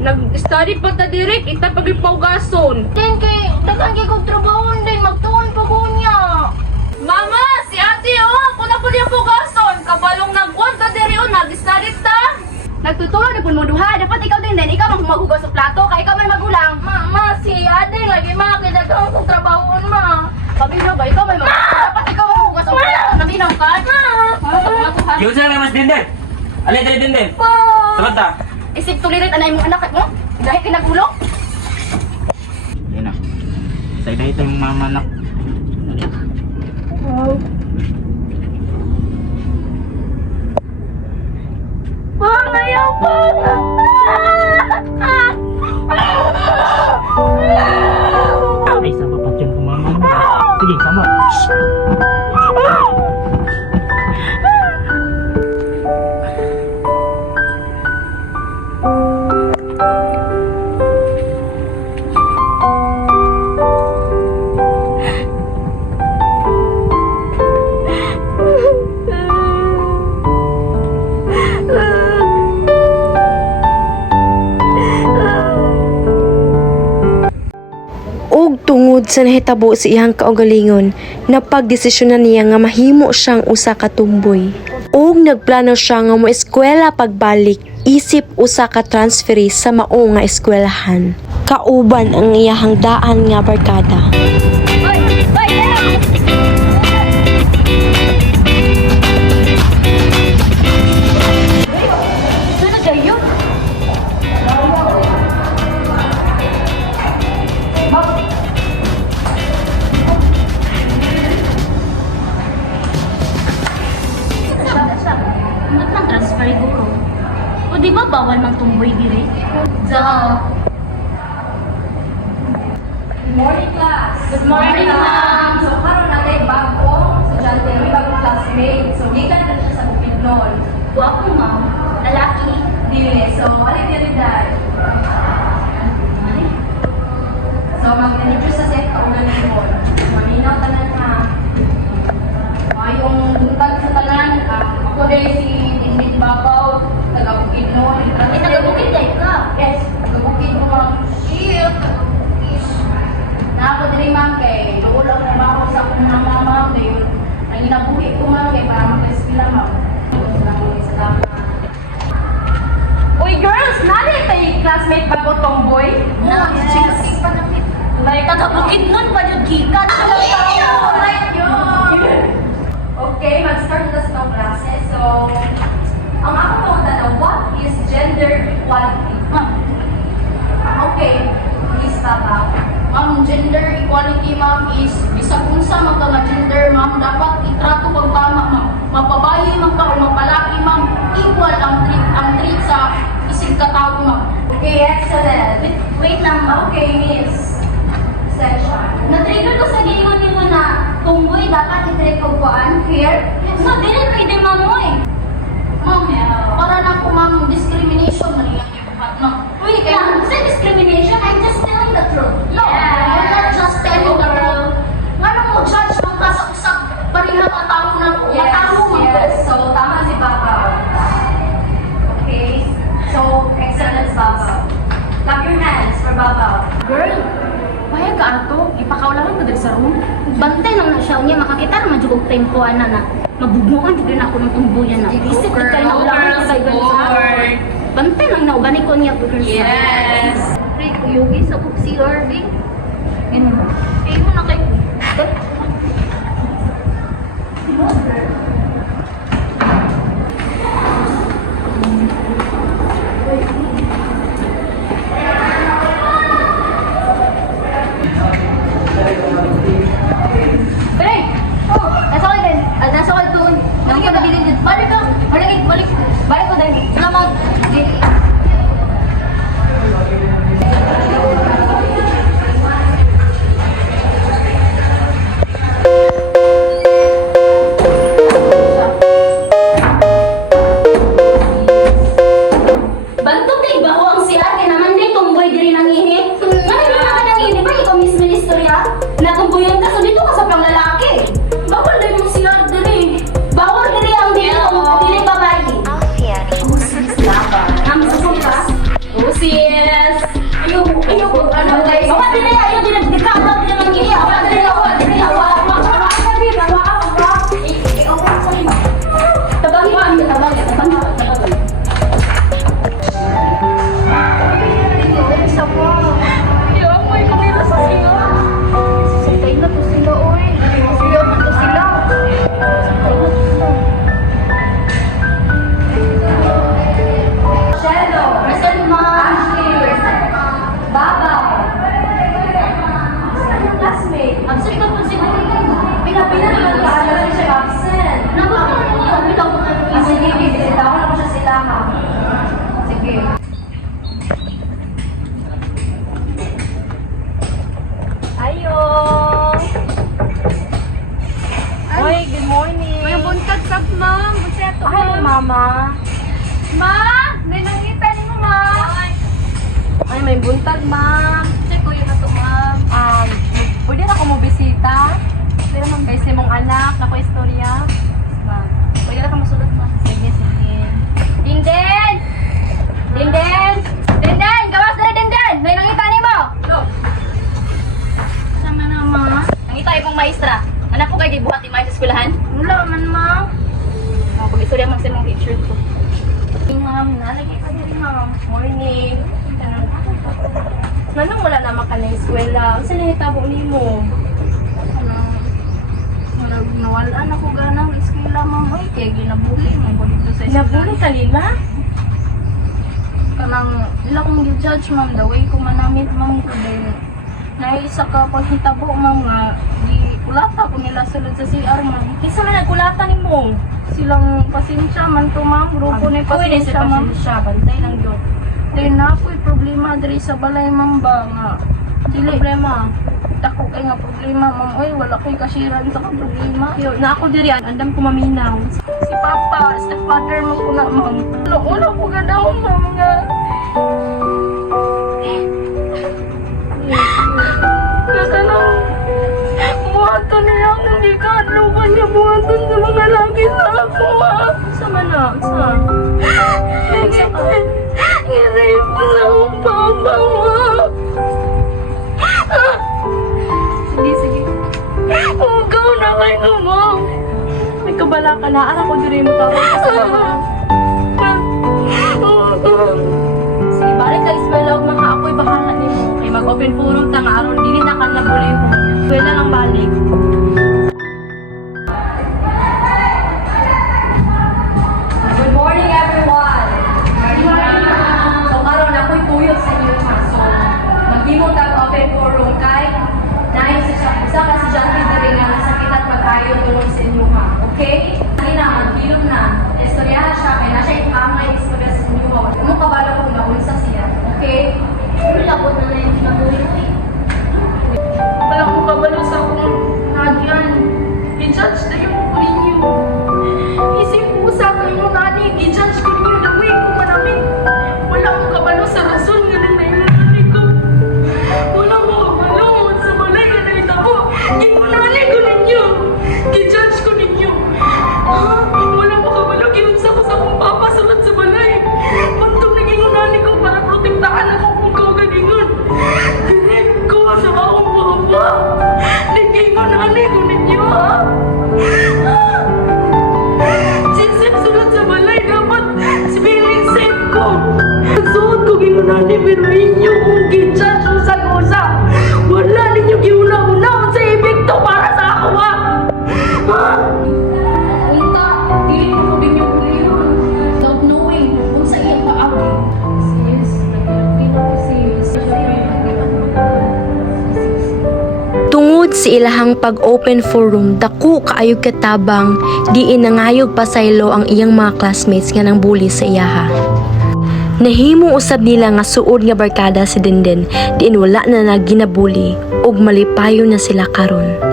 Nag-study pa ta direk, ita pagipawgason. Din kay daghan kay kog trabaho din magtuon pa ko niya. Mama, si ate ako na po niya pawgason. Kabalong nagbuwan ta diri nag-study ta. Nagtutulong na pud mo duha, dapat ikaw din ikaw maghugas sa plato kay ikaw may magulang. Ma, si ate lagi kay daghan kog trabaho ma. Pabilo ba ikaw may dapat ikaw maghugas sa plato, naminaw ka. Yung sa mas Dinden. Alay dali Dinden. Pa. Sabat ta. Isip tulirit anay mo anak mo. Dahil kinagulong. Yan na. Say ito yung mama nak. Ayaw pa! Ay, sama pa dyan kung mama mo. Sige, sama. Og tungod sa nahitabo sa iyang kaugalingon, napagdesisyonan niya nga mahimo siyang usa ka tumboy. Og nagplano siya nga moeskwela pagbalik, isip usa ka transferi sa mao nga eskwelahan. Kauban ang iyahang daan nga barkada. Transfer guro. O di ba bawal magtumboy dire? Za. Good morning, class. Good morning, ma'am. So, karon natin bagong estudyante, may bagong classmate. So, gikan na siya sa Bukidnon. Guwapo ma'am. Lalaki. Dili. So, alin diri dahil. So, mag-introduce sa set o galimon. Maminaw tanan na. Mayong buntag sa tanan. Ako din si Ingrid Babaw, taga-Bukidnon. Taga-Bukid dahil ka. Yes, taga-Bukid mo ma'am. Shit, taga-Bukid. Na ako din ma'am kay doon ang trabaho sa akong mga ma'am. Ngayon, ang inabuhi ko ma'am kay para mag-eskwela ma'am. Salamat. Uy girls, nari tayo classmate bago tomboy? Yes. Like, Taga-Bukid nun pa yung gikan. Okay, mag-start na sa klase. So, ang ako pong tanong, what is gender equality? Okay, please Papa. Ma'am, gender equality ma'am is bisag unsa man ka nga gender ma'am dapat itrato kag tama ma'am. Mapabayi man ka o mapalaki ma'am, equal ang treat sa isig ka tao ma'am. Okay, excellent. Wait lang ma'am. Okay, Miss Session. Na-trigger ko sa giingon nimo na tumboy dapat i-treat kog kuan here. So dili pwede ma'am mo eh. Ma'am, para na ko ma'am discrimination na lang yung buhat ma'am. Wait lang, sa discrimination, I'm just telling the truth. No, you're not just telling the truth. Ngano mo judge mo ka sa usak pareha ka tao na matao mo. Yes. So, tama si Papa. Okay. So, excellent, Papa. Clap your hands for Papa. Girl, payag ka ato, ipakaulangan ko din sa room. Bantay lang na siya niya, makakita naman dyan kong tempo na mabugmukan dyan ako ng tumbuyan na. Isip ko kayo na ulangan sa iba sa bantay lang na uganik ko niya. Yes. Pre, kuyugi sa book si Irving. Ganun ba? Eh, mo na kayo. Pre! Oh, nasa ko din. Nasa ko doon. Nang ko nabilin din. Balik ka. Balik. Balik ko din. Salamat. sige, bisitaw na ko siya sila ha. Sige. Ayo! Hoy, good morning! May buntag sab, ma'am. Buseto, Ay, mama. Ma! May nangita ni mo, ma! Ay, may buntag, ma'am. Check ko yung ito, ma'am. Pwede na ako mo bisita? Pero ma'am, kasi mong anak, na ko istorya. Ma'am. Pwede na ka masulot, ma. Sige, sige. Dinden! Dinden! Dinden! Gawas na Dinden! May nangita ni mo! Sama na, ma. Nangita ikong maestra. Anak ko kayo gibuhat ni Maya sa eskwelahan. Wala man, ma. Kung istorya man sa mong picture ko. Ma'am, nalagay ka din, ma'am. Morning. Nanong wala naman ka na eskwela? Ang sinahitabo ni mo? Nawalaan ako ganang eskwela, ma'am. Ay, kaya ginabuli mo ko dito sa Nabuli ka nila? Kanang ila kong gi-judge, ma'am. The way ko manamit, ma'am. Ko din. Naisa ka paghitabo, ma'am, nga. Di kulata ko nila sulod sa CR, ma'am. Isa man nagkulatan ni mo. Silang pasensya man to, ma'am. Grupo ni Pwede pasensya, ma'am. siya. Bantay lang yun. Then na ako'y problema diri sa balay, ma'am, ba nga. Dili Problema. Dako kay nga problema, ma'am. Oy, wala ko'y kasiran sa problema. Yo, na ako diri, andam ko maminaw. Si Papa, stepfather mo ko na, ma'am. Wala ko ganaw, ma'am, nga. Nasa na, buhatan niya akong di ka lupan niya buhatan sa mga lagi sa ako, ma'am. Sama na, sa. Ngiraip mo sa akong papa, ma'am. Sige, sige. Huwag na kayo, ma'am. May kabala ka na. Ara ko diri mo tawag ka sa mga. Sige, balik ka ismalog mga ako'y bahala ni mo. Kay mag-open forum ta nga aron dili na ka na buli mo. Pwede lang balik. Good morning everyone. So karon ako'y tuyok sa inyo ha. So maghimo tag open forum kay naay sa ka si Jackie diri nga nasakitan pagkayo tulong sa inyo ha. Okay? Sige na, maghilom na. Istoryahan siya kay na siya yung amay istorya sa inyo ha. Kung kabalo ko nga unsa siya. Okay? Labot na yung kinabuhi mo, eh. Wala akong kabalo sa akong nagyan. I-judge na yung ko ninyo. Isip ko sa akin mo nani, i-judge ko ninyo the way ko manamit. Wala akong kabalo sa rason nga nang nailanani ko. Wala akong kabalo sa malay nga naitabo. Ipunani ko ninyo. I-judge ko ninyo. Wala akong kabalo, kinunsa ko sa akong papa sulat sa balay. Pantong naging unani ko para protektahan ako kung kagalingon. Ganit ko sa akong papa. Naging unani ko ninyo ha. Sisip sulat sa balay dapat spelling safe ko. Nagsuot ko ginunani pero inyo kung gijudge usag-usa. Wala ninyo giuna-una sa epekto para sa ako ha. Unta, dili ko din yung kuliyon. Without knowing kung sa iyang kaagi. Sis, nagpila ko sis. Tungod sa ilahang pag-open forum, dako kaayog katabang, diin nangayog pasaylo ang iyang mga classmates nga nang bully sa iyaha. Nahimo usab nila nga suod nga barkada si Dinden, diin wala na nagginabuli ug malipayo na sila karon.